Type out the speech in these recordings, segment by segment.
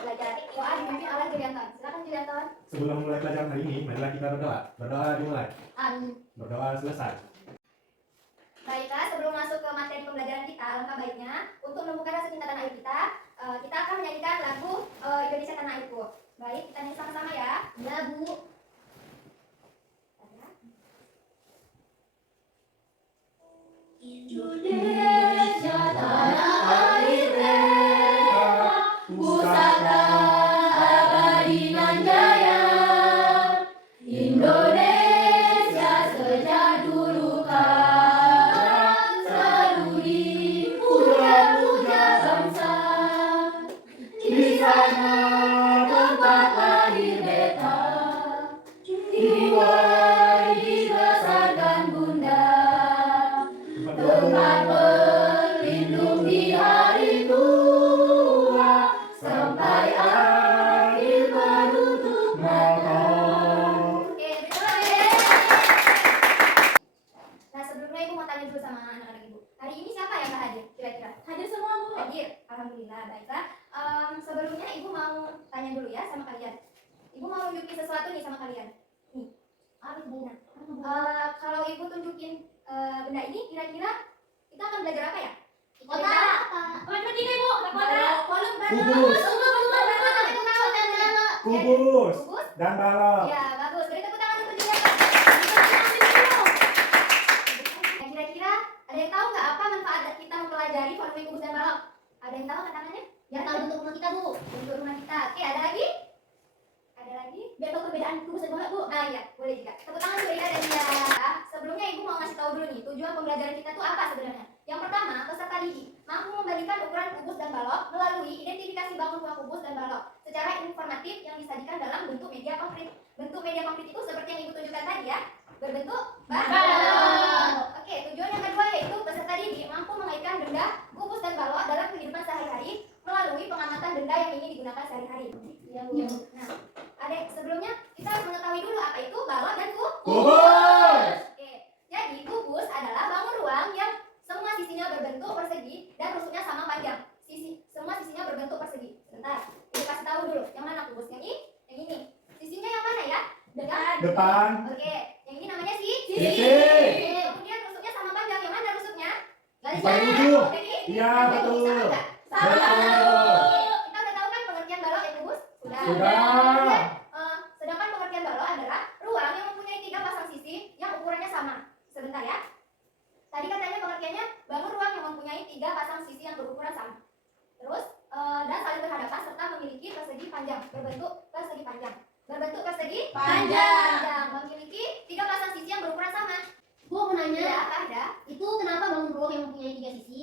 belajar. Doa dipimpin oleh Julianton. Silakan Julianton. Sebelum mulai pelajaran hari ini, marilah kita berdoa. Berdoa dimulai. Amin. Berdoa selesai. Baiklah, sebelum masuk ke materi pembelajaran kita, alangkah baiknya untuk menumbuhkan rasa cinta tanah air kita, kita akan menyanyikan lagu Indonesia Tanah Airku. Baik, kita nyanyi sama-sama ya. Ya, Bu. Indonesia tanah air mereka, pusaka abadi nan jaya. Indonesia sejak dulu kala selalu dipuja-puja bangsa. Di sana tempat lahir beta, jiwa dibesarkan Bunda. Tempat berlindung di hari tua sampai akhir menutup mata. Oke, betul ya. Nah, sebelumnya Ibu mau tanya dulu sama anak-anak Ibu. Hari ini siapa yang nggak hadir kira-kira? Hadir semua, Bu. Hadir. Alhamdulillah, baiklah. Sebelumnya Ibu mau tanya dulu ya sama kalian. Ibu mau tunjukin sesuatu nih sama kalian. Nih. Apa itu? Kalau Ibu tunjukin benda ini kira-kira kita akan belajar apa ya? Kota apa? Bertiga Bu, kota. Kolom Kubus. Kubus. Kubus Dan balok. ya, bagus. Beri tepuk tangan untuk dia. Kira-kira ada yang tahu nggak apa manfaat kita mempelajari volume kubus dan balok? Ada yang tahu tangannya? Ya, tahu bentuk rumah kita Bu. Bentuk rumah kita. Oke, ada lagi? Ada lagi? Biar tahu perbedaan kubus dan balok Bu. Ah iya, boleh juga. Tepuk tangan untuk Ida dan dia. Sebelumnya Ibu mau ngasih tahu dulu nih, tujuan pembelajaran kita tuh apa sebenarnya? Yang pertama, peserta didik mampu membandingkan ukuran kubus dan balok melalui identifikasi bangun rumah kubus dan balok secara informatif yang disajikan dalam bentuk media konkret. Bentuk media konkret itu seperti yang Ibu tunjukkan tadi ya, berbentuk balok. Oke, tujuan yang kedua yaitu peserta didik mampu mengaitkan benda kubus dan balok dalam kehidupan sehari-hari melalui pengamatan benda yang ingin digunakan sehari-hari. Ya, Bu. Nah, Adek, sebelumnya kita harus mengetahui dulu apa itu balok dan Kubus. Oke, jadi kubus adalah bangun ruang yang semua sisinya berbentuk persegi dan rusuknya sama panjang. Semua sisinya berbentuk persegi. Sebentar, kita kasih tahu dulu yang mana kubus. Yang ini. Sisinya yang mana ya? Depan. Oke, yang ini namanya sisi. Kemudian rusuknya sama panjang. Yang mana rusuknya? Di paling ujung. Jadi, Iya, betul. Sama. Betul. Kita udah tahu kan pengertian balok ya kubus? Sudah. Kemudian, sedangkan pengertian balok adalah ruang yang mempunyai 3 pasang sisi yang ukurannya sama. Sebentar ya. Tadi katanya pengertiannya bangun ruang yang mempunyai 3 pasang sisi yang berukuran sama. Terus dan saling berhadapan serta memiliki persegi panjang, berbentuk persegi panjang. Berbentuk persegi panjang. Memiliki 3 pasang sisi yang berukuran sama. Bu, mau nanya, Ya, apa ada? itu kenapa bangun ruang yang mempunyai 3 sisi?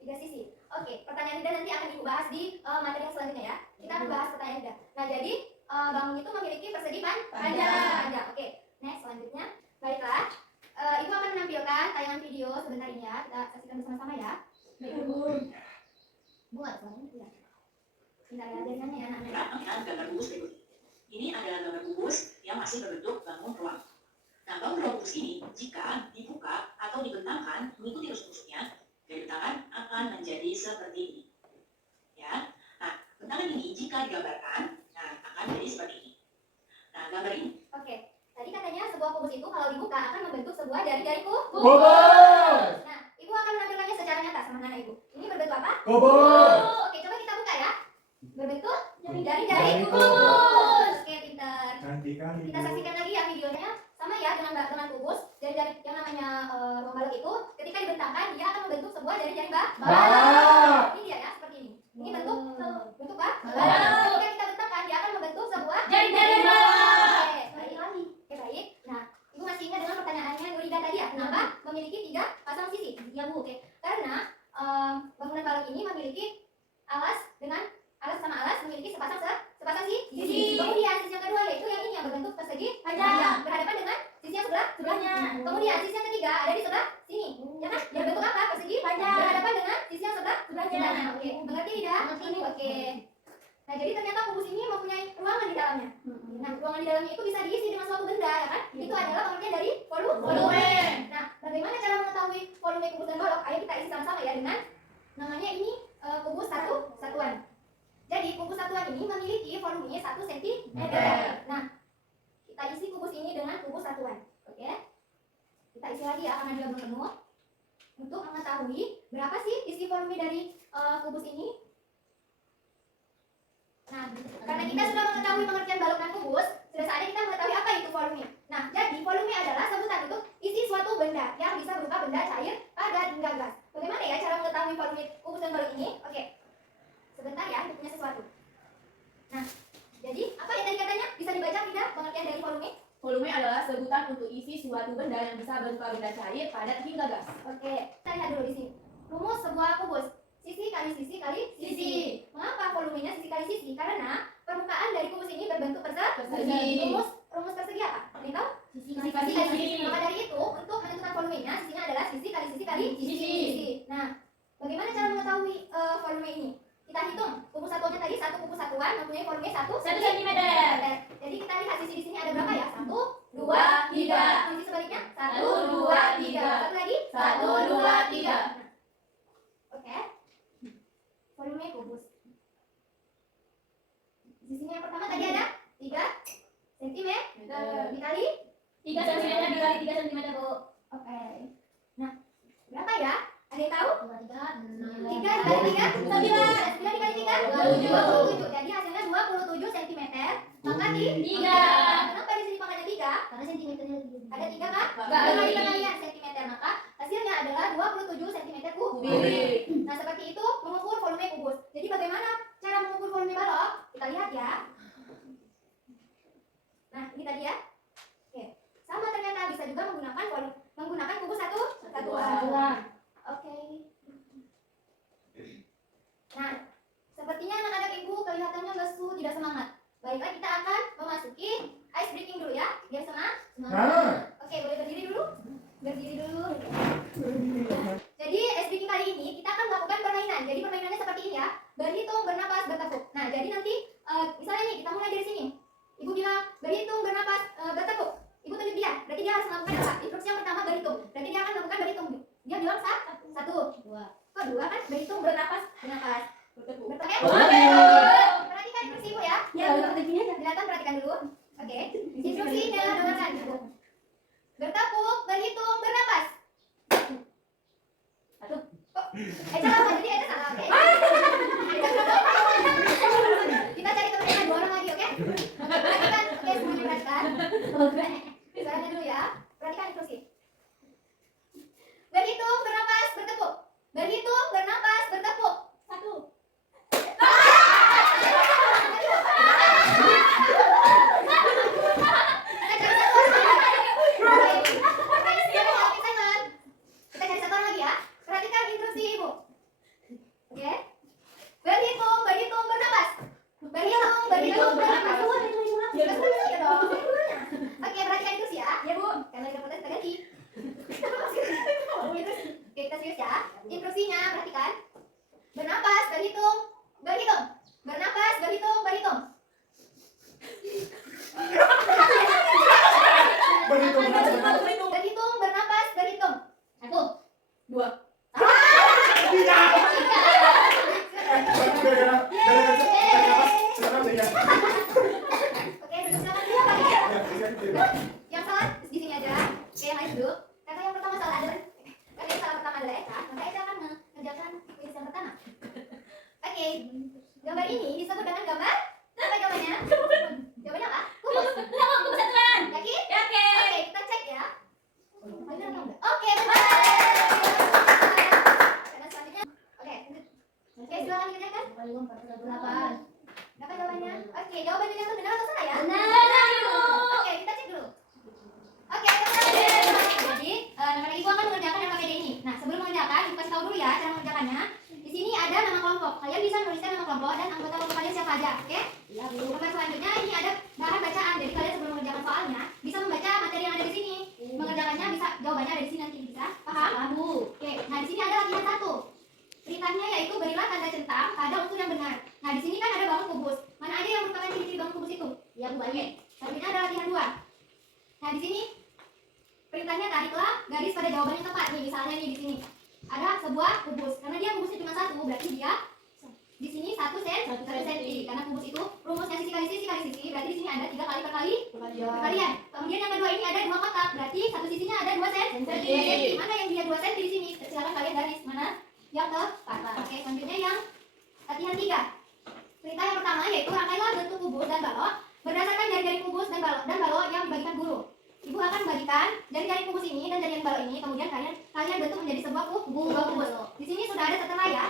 3 sisi. Oke, pertanyaan Ida nanti akan dibahas di materi yang selanjutnya ya. Kita akan bahas pertanyaan Ida. Nah, jadi bangun itu memiliki persegi panjang. Oke, next selanjutnya. Baiklah. Ibu akan menampilkan tayangan video sebentar ini ya. Kita saksikan bersama-sama ya. Baik, Bu. Bu, ada suaranya tidak? Bentar ya, jaringannya ya anak-anak. Kita melihat gambar kubus berikut. Ini adalah gambar kubus yang masih berbentuk bangun ruang. Nah, bangun ruang kubus ini jika dibuka atau dibentangkan mengikuti rusuk-rusuknya, dari bentangan akan menjadi seperti ini. Ya. Nah, bentangan ini jika digambarkan, nah akan jadi seperti ini. Nah, gambar ini. Oke, tadi katanya sebuah kubus itu kalau dibuka akan membentuk sebuah jari-jari Kubus. Nah, Ibu akan menampilkannya secara nyata sama anak Ibu. Ini berbentuk apa? Kubus. Oke, coba kita buka ya. Berbentuk jari-jari Jari kubus. Oke, pintar. Cantik kali. Kita saksikan lagi ya videonya. Sama ya dengan kubus. Jari-jari yang namanya ruang balok itu ketika dibentangkan dia akan membentuk sebuah jari-jari balok. Ini dia ya, seperti ini. Ini bentuk balok. Ketika kita bentangkan dia akan membentuk sebuah jari-jari balok. Oke, baik. Nah, Ibu masih ingat dengan pertanyaannya Nurida tadi ya? Kenapa memiliki 3 pasang sisi? Ya, Bu. Oke. Karena bangunan balok ini memiliki alas sama alas memiliki sepasang sisi. Kemudian sisi yang kedua yaitu yang ini yang berbentuk persegi panjang berhadapan dengan sisi yang sebelahnya. Kemudian sisi yang ketiga ada di sebelah sini. Ya kan? Yang berbentuk apa? Persegi panjang berhadapan dengan sisi yang sebelahnya. Oke, mengerti tidak? Oke. Nah, jadi ternyata kubus ini mempunyai ruangan di dalamnya. Nah, ruangan di dalamnya itu bisa diisi dengan suatu benda, ya kan? Itu adalah pengertian dari volume. Nah, bagaimana cara mengetahui volume kubus dan balok? Ayo kita isi sama-sama ya dengan namanya ini kubus satuan. Jadi kubus satuan satuan ini memiliki volumenya 1 cm. Nah, kita isi kubus ini dengan kubus satuan. Oke. Kita isi lagi ya karena dia belum penuh. Untuk mengetahui berapa sih isi volume dari kubus ini. Nah, karena kita sudah mengetahui pengertian balok dan kubus, sudah saatnya kita mengetahui apa itu volume. Nah, jadi volume adalah sebutan untuk isi suatu benda yang bisa berupa benda cair, padat, hingga gas. Bagaimana ya cara mengetahui volume kubus dan balok ini? Oke, sebentar ya, kita punya sesuatu. Nah, jadi apa yang tadi katanya? Bisa dibaca tidak pengertian dari volume? Volume adalah sebutan untuk isi suatu benda yang bisa berupa benda cair, padat, hingga gas. Oke, kita lihat dulu di sini. Rumus sebuah kubus. Sisi kali sisi kali sisi. Mengapa volumenya sisi kali sisi? Karena permukaan dari kubus ini berbentuk persegi. Rumus persegi apa? Ada yang tahu? Sisi Sisi kali sisi. Maka dari itu, untuk menentukan volumenya, sisinya adalah sisi kali sisi kali sisi. Nah, bagaimana cara mengetahui volume ini? Kita hitung. Kubus satuannya tadi satu kubus satuan mempunyai volume 1 cm. Jadi kita lihat sisi di sini ada berapa ya? 1, 2, 3. Sisi sebaliknya 1, 2, 3. Satu lagi 1, 2, 3. Oke. Volume kubus. Sisinya yang pertama tadi ada 3 cm dikali 3 cm dikali 3 cm, Bu. Oke. Nah, berapa ya? Ada yang tahu? 2, 3, 6. 3 dikali 3 9. 9 dikali 3 27. Jadi hasilnya 27 cm. Maka di 3. Kenapa di sini pangkatnya 3? Karena sentimeternya Ada 3 kan? Enggak. Kali pengalian cm. Maka hasilnya adalah 27 cm kubik. Nah, seperti itu mengukur volume kubus. Jadi bagaimana cara mengukur volume balok? Kita lihat ya. Nah, ini tadi ya. Oke. Sama ternyata bisa juga menggunakan kubus satuan. Oke. Nah, sepertinya anak-anak ibu kelihatannya lesu, tidak semangat. Baiklah, kita akan memasuki ice breaking dulu ya, biar semangat. Nah. Oke, boleh berdiri dulu? Berdiri dulu. Jadi ice breaking kali ini kita akan melakukan permainan. Jadi permainannya seperti ini ya. Berhitung, bernapas, bertepuk. Nah, jadi nanti misalnya nih kita mulai dari sini. Ibu bilang berhitung, bernapas, bertepuk. Ibu tunjuk dia. Berarti dia harus melakukan apa? Instruksi yang pertama berhitung. Berarti dia akan melakukan berhitung. Dia bilang 1, 2. Kok 2 kan? Berhitung, bernapas, bertepuk. Bertepuk. Perhatikan instruksi ibu ya. Silakan perhatikan dulu. Oke. Instruksinya dengarkan ibu. Bertepuk, berhitung, bernapas. Salah, jadi ada salah, oke? Kita cari teman-teman 2 orang lagi, oke? Perhatikan, oke, semuanya perhatikan. Suaranya dulu ya. Perhatikan instruksi. Berhitung, bernapas, bertepuk. Berhitung, bernapas, bertepuk. 1. Kita cari satu orang lagi ya. Perhatikan instruksi ibu. Oke. Berhitung, berhitung, bernapas. Berhitung, berhitung, bernapas. Ya dong. Oke, perhatikan instruksi ya. Ya bu. Karena kita potensi kita ganti. Oke, kita serius ya. Instruksinya perhatikan. Bernapas, berhitung, berhitung. Bernapas, berhitung, berhitung. Berhitung, bernapas, berhitung. 1, 2. Oke, duduk silakan dulu Pak. Yang salah di sini aja. Oke, yang lain duduk. Karena yang pertama salah adalah Eka, maka Eka akan mengerjakan kuis yang pertama. Oke, gambar ini disebut dengan gambar apa gambarnya? Jawabannya apa? Kubus. Yakin? Oke, kita cek ya. Benar atau enggak? Oke, benar. Karena selanjutnya, oke, silakan dikerjakan. 8. Apa jawabannya? Oke, jawabannya yang benar atau salah ya? Oke, kita cek dulu. Oke, benar. Jadi, anak-anak ibu akan mengerjakan LKPD ini. Nah, sebelum mengerjakan, ibu kasih tahu dulu ya cara mengerjakannya. Di sini ada nama kelompok. Kalian bisa menuliskan nama kelompok dan anggota kelompok kalian siapa aja, oke? Iya, Bu. Gambar selanjutnya ini ada bahan bacaan. Jadi kalian sebelum mengerjakan soalnya bisa membaca materi yang ada di sini. Mengerjakannya bisa jawabannya ada di sini nanti bisa. Paham? Bu. Oke. Nah, di sini ada latihan 1. Perintahnya yaitu berilah tanda centang pada unsur yang benar. Nah, di sini kan ada bangun kubus. Mana aja yang merupakan ciri-ciri bangun kubus itu? Iya, Bu, banyak. Selanjutnya ada latihan 2. Nah, di sini perintahnya tariklah garis pada jawaban yang tepat. Nih, misalnya nih di sini ada sebuah kubus. Karena dia kubusnya cuma 1, berarti dia di sini 1 senti. Karena kubus itu rumusnya sisi kali sisi kali sisi, berarti di sini ada 3 kali perkalian. Kemudian yang kedua ini ada 2 kotak, berarti satu sisinya ada 2 senti. Mana yang dia 2 senti di sini? Silakan kalian garis mana yang tepat. Oke, selanjutnya yang latihan 3. Perintah yang pertama yaitu rangkailah bentuk kubus dan balok berdasarkan jari-jari kubus dan balok yang dibagikan guru. Ibu akan membagikan jari-jari kubus ini dan jari balok ini, kemudian kalian bentuk menjadi sebuah kubus. Di sini sudah ada tertera ya.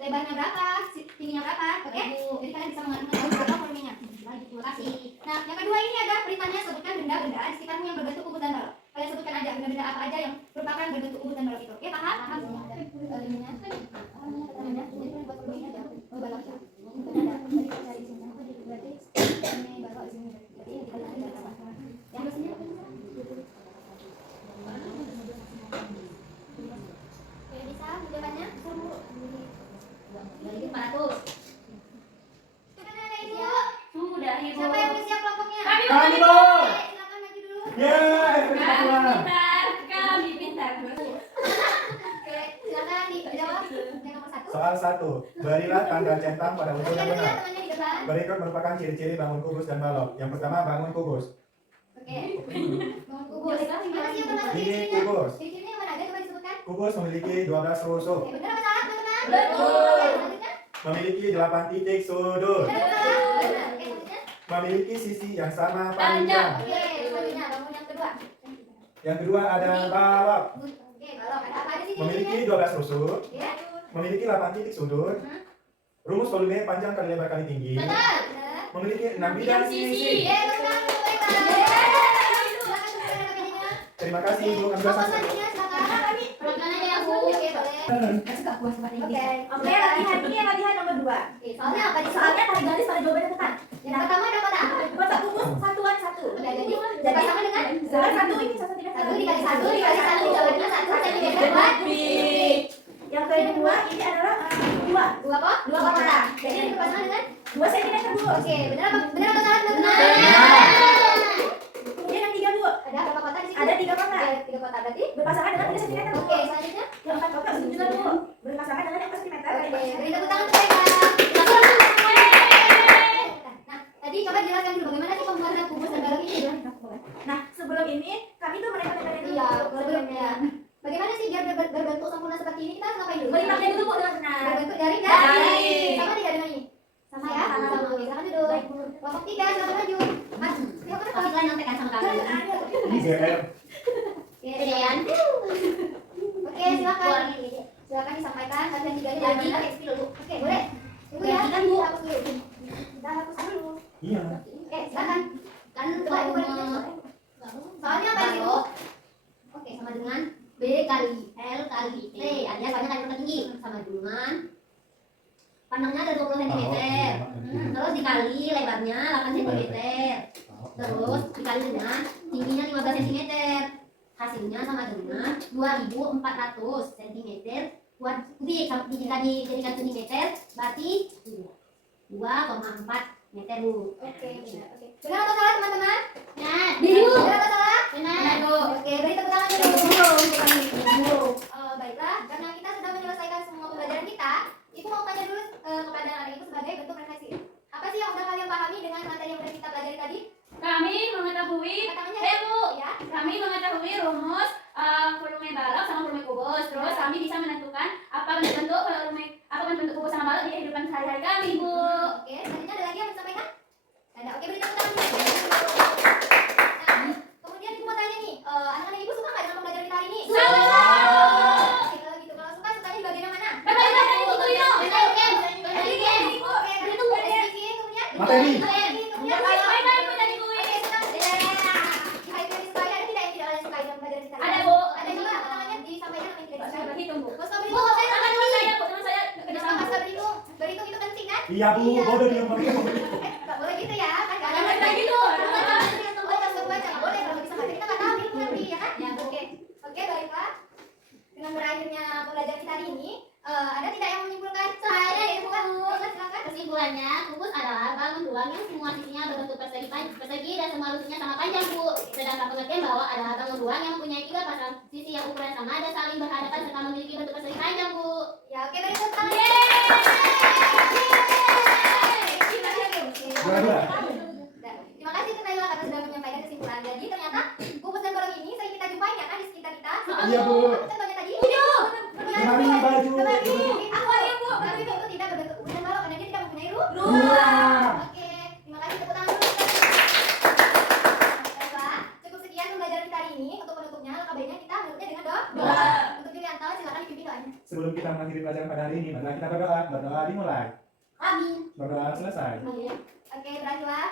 Lebarnya berapa, tingginya berapa, oke? Jadi kalian bisa mengetahui berapa volumenya. Terima kasih. Nah, yang kedua ini ada perintahnya, sebutkan benda-benda di sekitarmu yang berbentuk kubus dan balok. Kalian sebutkan aja benda-benda apa aja yang merupakan berbentuk kubus dan balok itu. Oke, paham? Paham. Bisa jawabannya? Jadi 400. Sudah ada ibu? Sudah, Ibu. Siapa yang udah siap kelompoknya? Kami Kami, Bu. Oke, silakan maju dulu. Yeay, kita pulang. Kami pintar. Oke, silakan dijawab. Yang nomor 1. Soal 1. Berilah tanda centang pada unsur yang Lihat dulu ya benar. temannya di depan. Berikut merupakan ciri-ciri bangun kubus dan balok. Yang pertama, bangun kubus. Oke. Bangun kubus. Mana sih yang termasuk Ini ciri-cirinya? kubus. Ciri-cirinya yang mana aja coba disebutkan? Kubus memiliki 12 rusuk. Oke, benar apa salah teman-teman? Betul. Oke, selanjutnya. Memiliki 8 titik sudut. Benar apa salah? Benar. Oke, selanjutnya. Memiliki sisi yang sama Panjang. panjang. Oke, selanjutnya bangun yang kedua. Yang kedua ada balok. Oke, balok. Ada apa aja sih Memiliki ciri-cirinya? 12 rusuk. Ya. Memiliki 8 titik sudut. Rumus volume panjang kali lebar kali tinggi. Benar. Memiliki 6 bidang sisi. Ya, benar. Silakan tunjukkan rekan-rekannya. Terima kasih Ibu. Kami Kelompok selesai. selanjutnya silakan. Perlakuan aja ya, Bu. Oke, boleh. Suka puas seperti ini. Oke. Oke, latihan ini latihan nomor 2. Oke, soalnya apa nih? Soalnya tarik garis pada jawaban yang tepat. Yang pertama ada kotak. Kotak kubus satuan 1. Oke, jadi sama dengan Sedangkan 1 ini satu tidak 1 dikali 1 dikali 1 jawabannya 1 sentimeter buat Yang kedua ini adalah 2. 2 kok? 2 kotak. Jadi ini berpasangan dengan 2 cm Bu. oke, benar atau salah teman-teman? Kemudian yang 3 Bu. Ada berapa kotak di sini? Ada 3 kotak. Oke, 3 kotak berarti. Berpasangan dengan 3 cm Bu. Oke, selanjutnya. Yang 4 kotak juga Bu. Berpasangan dengan yang 4 cm. Oke, beri tepuk tangan untuk mereka. Nah, tadi coba jelaskan dulu bagaimana sih pembuatan kubus dan balok ini? Nah, sebelum ini kami tuh menempel-tempelin dulu. Iya, sebelumnya. Bagaimana sih biar berbentuk sempurna seperti ini? Kita harus ngapain dulu? Melihatnya dulu Bu dengan benar. Berbentuk dari Dari. sama tidak dengan ini? Sama ya? Sama. Oke, silakan duduk. Kelompok 3 silakan maju. Mas, silakan Tapi kalian nyontekan sama kami. IGR. Kemudian. Oke, silakan. Silakan disampaikan latihan 3-nya dari mana? Eksplisit dulu. Oke, boleh. Tunggu ya. Gantikan, Bu. Hapus dulu. Kita hapus dulu. Iya. Oke, silakan. Kan Coba Ibu balikin. Soalnya apa sih, Bu? Oke, sama dengan B kali L kali T. Artinya soalnya kali pertinggi sama dengan panjangnya ada 20 cm. Terus dikali lebarnya 8 cm. Terus dikali dengan tingginya 15 cm. Hasilnya sama dengan 2400 cm buat kubik. Jika dijadikan cm berarti 2,4 meter Bu. Oke, benar. Oke. Benar atau salah, teman-teman? Nah, Benar atau salah? benar Bu. Oke, beri tepuk tangan dulu. Baiklah, karena kita sudah menyelesaikan semua pembelajaran kita, Ibu mau tanya dulu kepada anak Ibu sebagai bentuk refleksi. Apa sih yang sudah kalian pahami dengan materi yang sudah kita pelajari tadi? Kami mengetahui Katakannya Bu, ya. kami mengetahui rumus volume balok sama volume kubus. Terus kami bisa menentukan apa bentuk kubus sama balok di kehidupan sehari-hari kami, Bu. Oke, selanjutnya ada lagi yang mau disampaikan? Ada. Oke, beri tepuk tangan. Nah, kemudian Ibu mau tanya nih, anak-anak Ibu suka nggak dengan pembelajaran kita hari ini? Suka. Oke, kalau gitu. Kalau suka, sukanya di bagian yang mana? Betul, Bu Tuyo. Oke, beri tunggu. Kemudian Materi. Kemudian Bye-bye, Bu, jadi kuis. oke, senang. Di hari ini suka ada tidak yang tidak ada suka dalam pelajaran kita? Ada, Bu. Ada juga apa namanya disampaikan apa yang tidak Saya disukai? berhitung, Bu. Bos kamu Bu, itu teman saya, Bu, teman saya kerja kenapa sama. pas berhitung? Berhitung itu penting kan? Iya Bu, bodoh dia ngomongnya. Nggak boleh gitu ya, kan? Nggak Jangan kayak gitu. Oh, pas kebaca nggak boleh kalau bisa baca kita nggak tahu ilmu nanti ya kan? Ya, oke. Oke, baiklah. Dengan berakhirnya pembelajaran kita hari ini, ada tidak yang menyimpulkan? Saya ya, bukan. Silakan. Kesimpulannya, kubus adalah bangun ruang yang semua sisinya berbentuk persegi dan semua lusunya sama panjang, Bu. Sedangkan pengertian balok adalah bangun ruang yang mempunyai 3 pasang sisi yang ukuran sama dan saling berhadapan serta memiliki bentuk persegi panjang, Bu. Ya, oke, beri tepuk tangan. berdoa dimulai. Amin. Berdoa selesai. Oke, berakhirlah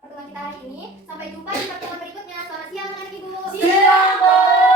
pertemuan kita hari ini. Sampai jumpa di pertemuan berikutnya. Selamat siang anak ibu. Siang, Bu.